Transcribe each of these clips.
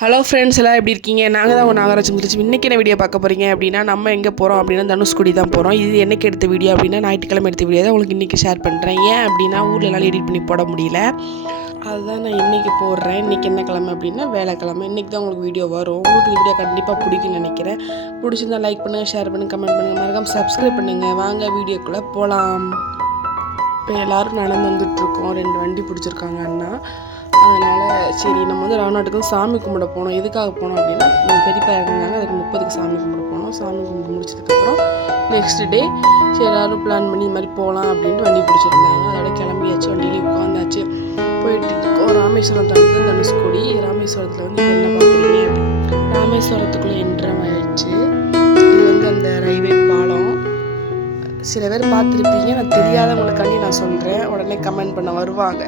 Hello friends எல்லாம் எப்படி இருக்கீங்க? நாங்கள் தான் நாகராஜ் முடிச்சு இன்றைக்கி என்ன வீடியோ பார்க்க போகிறீங்க அப்படின்னா, நம்ம எங்கே போகிறோம் அப்படின்னா தனுஷ்கோடி தான் போகிறோம். இது என்னைக்கு எடுத்த வீடியோ அப்படின்னா ஞாயிற்றுக்கிழமை எடுத்த வீடியோ தான் உங்களுக்கு இன்றைக்கி ஷேர் பண்ணுறேன். ஏன் அப்படின்னா ஊரில் எல்லாம் எடிட் பண்ணி போட முடியல, அதுதான் நான் இன்றைக்கி போடுறேன். இன்றைக்கி என்ன கிழமை அப்படின்னா வேலைக்கிழமை. இன்றைக்கி தான் உங்களுக்கு வீடியோ வரும். உங்களுக்கு இந்த வீடியோ கண்டிப்பாக பிடிக்கும்னு நினைக்கிறேன். பிடிச்சிருந்தா லைக் பண்ணுங்கள், ஷேர் பண்ணுங்கள், கமெண்ட் பண்ணுங்கள், மறக்காமல் சப்ஸ்கிரைப் பண்ணுங்கள். வாங்க வீடியோக்குள்ளே போகலாம். இப்போ எல்லோரும் நடந்து வந்துட்டுருக்கோம். 2 வண்டி பிடிச்சிருக்காங்க அண்ணா. அதனால் சரி நம்ம வந்து ராநாட்டுக்கு சாமி கும்பிட போனோம். எதுக்காக போனோம் அப்படின்னா பெரியப்பா இருந்தாங்க, அதுக்கு 30க்கு சாமி கும்பிட போனோம். சாமி கும்பிட்டு முடிச்சதுக்கப்புறம் நெக்ஸ்ட் டே சரி எல்லோரும் பிளான் பண்ணி இது மாதிரி போகலாம் அப்படின்ட்டு வண்டி பிடிச்சிருந்தாங்க. அதோட கிளம்பியாச்சு, வண்டியிலே உட்காந்தாச்சு. போயிட்டு இருக்கோம். ராமேஸ்வரம் தாண்டி தனுஷ்கோடி. ராமேஸ்வரத்தில் வந்து என்ன பார்க்குறீங்க, ராமேஸ்வரத்துக்குள்ளே என்ட்ரம் ஆயிடுச்சு. இது வந்து அந்த ரயில்வே பாலம். சில பேர் பார்த்துருப்பீங்க, நான் தெரியாதவங்களுக்காண்டி நான் சொல்கிறேன். உடனே கமெண்ட் பண்ண வருவாங்க.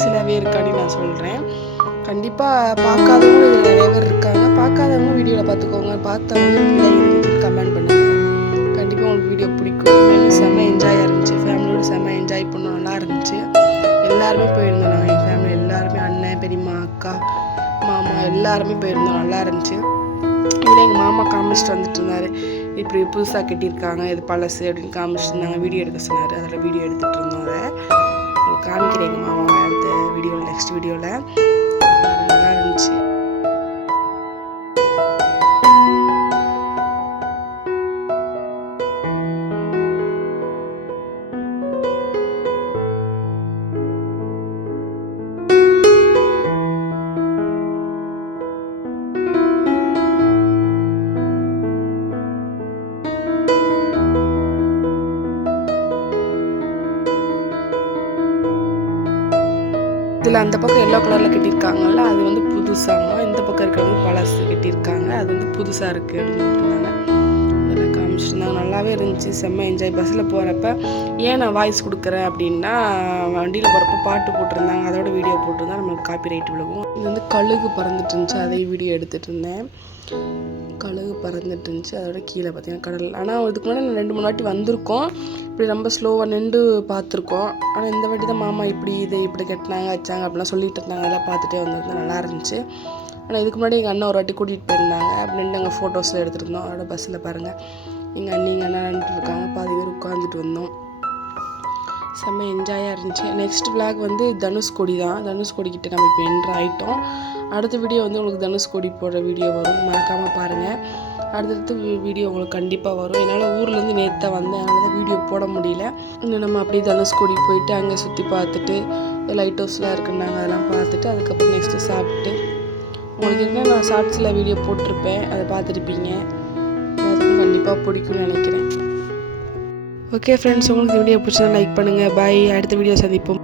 சில பேருக்காண்டி நான் சொல்கிறேன். கண்டிப்பாக பார்க்காதவங்க நிறைய பேர் இருக்காங்க. பார்க்காதவங்க வீடியோவில் பார்த்துக்கோங்க. பார்த்தவங்க கமெண்ட் பண்ணுங்கள். கண்டிப்பாக உங்களுக்கு வீடியோ பிடிக்கும். செம்ம என்ஜாயாக இருந்துச்சு. ஃபேமிலியோடு செம்ம என்ஜாய் பண்ணோம். நல்லா இருந்துச்சு. எல்லாருமே போயிருந்தோம். நாங்கள் எங்கள் ஃபேமிலி எல்லாருமே, அண்ணன், பெரியம்மா, அக்கா, மாமா எல்லாருமே போயிருந்தோம். நல்லா இருந்துச்சு. இதில் எங்கள் மாமா காமிச்சிட்டு வந்துட்டு இருந்தார். இப்படி புதுசாக கட்டியிருக்காங்க, இது பழசு அப்படின்னு காமிச்சிட்டு இருந்தாங்க. வீடியோ எடுக்க சொன்னார். அதில் வீடியோ எடுத்துகிட்டு இருந்தோம். அதை காமிக்கிறேன் எங்கள் மாமா அடுத்த வீடியோவில், நெக்ஸ்ட் வீடியோவில். நல்லா இருந்துச்சு. இதில் அந்த பக்கம் எல்லோ கலரில் கட்டியிருக்காங்கல்ல, அது வந்து புதுசாமா. இந்த பக்கம் இருக்கிறது பழசு கட்டியிருக்காங்க, அது வந்து புதுசாக இருக்குது அப்படின்னு சொல்லிட்டுருந்தாங்க. அதெல்லாம் காமிச்சிருந்தாங்க. நல்லாவே இருந்துச்சு. செம்ம என்ஜாய். பஸ்ஸில் போகிறப்ப ஏன் நான் வாய்ஸ் கொடுக்குறேன் அப்படின்னா, வண்டியில் போகிறப்ப பாட்டு போட்டிருந்தாங்க, அதோட வீடியோ போட்டிருந்தா நம்மளுக்கு காப்பி ரைட் விழுகும். இது வந்து கழுகு பறந்துட்டு இருந்துச்சு, அதே வீடியோ எடுத்துகிட்டு இருந்தேன். கழுகு பறந்துட்டு இருந்துச்சு. அதோட கீழே பார்த்தீங்கன்னா கடல். ஆனால் இதுக்கு முன்னாடி நான் 2-3 வாட்டி வந்திருக்கோம். இப்படி ரொம்ப ஸ்லோவாக நின்று பார்த்துருக்கோம். ஆனால் இந்த வாட்டி தான் மாமா இப்படி கட்டினாங்க வச்சாங்க அப்படிலாம் சொல்லிட்டு இருந்தாங்க. அதெல்லாம் பார்த்துட்டே வந்திருந்தோம். நல்லா இருந்துச்சு. ஆனால் இதுக்கு முன்னாடி எங்கள் அண்ணன் ஒரு வாட்டி கூட்டிகிட்டு போயிருந்தாங்க. அப்படின்னு நாங்கள் ஃபோட்டோஸில் எடுத்துகிட்டு இருந்தோம். அதோட பஸ்ஸில் பாருங்கள் எங்கள் அண்ணா நின்றுட்டு இருக்காங்க. பாதி பேர் உட்காந்துட்டு வந்தோம். செம்ம என்ஜாயாக இருந்துச்சு. நெக்ஸ்ட் விளாக் வந்து தனுஷ்கோடி தான். தனுஷ்கோடிக்கிட்ட நம்ம இப்போ என்ட்ரு ஆகிட்டோம். அடுத்த வீடியோ வந்து உங்களுக்கு தனுஷ்கோடி போடுற வீடியோ வரும், மறக்காமல் பாருங்கள். அடுத்தடுத்து வீடியோ உங்களுக்கு கண்டிப்பாக வரும். என்னால் ஊர்லேருந்து நேற்று தான் வந்தேன், அதனால தான் வீடியோ போட முடியல. இன்னும் நம்ம அப்படியே தனுஷ்கோடி போயிட்டு அங்கே சுற்றி பார்த்துட்டு லைட் ஹவுஸ்லாம் இருக்குன்னாங்க, அதெல்லாம் பார்த்துட்டு அதுக்கப்புறம் நெக்ஸ்ட்டு சாப்பிட்டு உங்களுக்கு என்ன நான் ஷார்ட்ஸில் வீடியோ போட்டிருப்பேன், அதை பார்த்துருப்பீங்க. அதுக்கும் கண்டிப்பாக பிடிக்கும்னு நினைக்கிறேன். ஓகே ஃப்ரெண்ட்ஸ், உங்களுக்கு வீடியோ பிடிச்சா லைக் பண்ணுங்கள். பாய். அடுத்த வீடியோ சந்திப்போம்.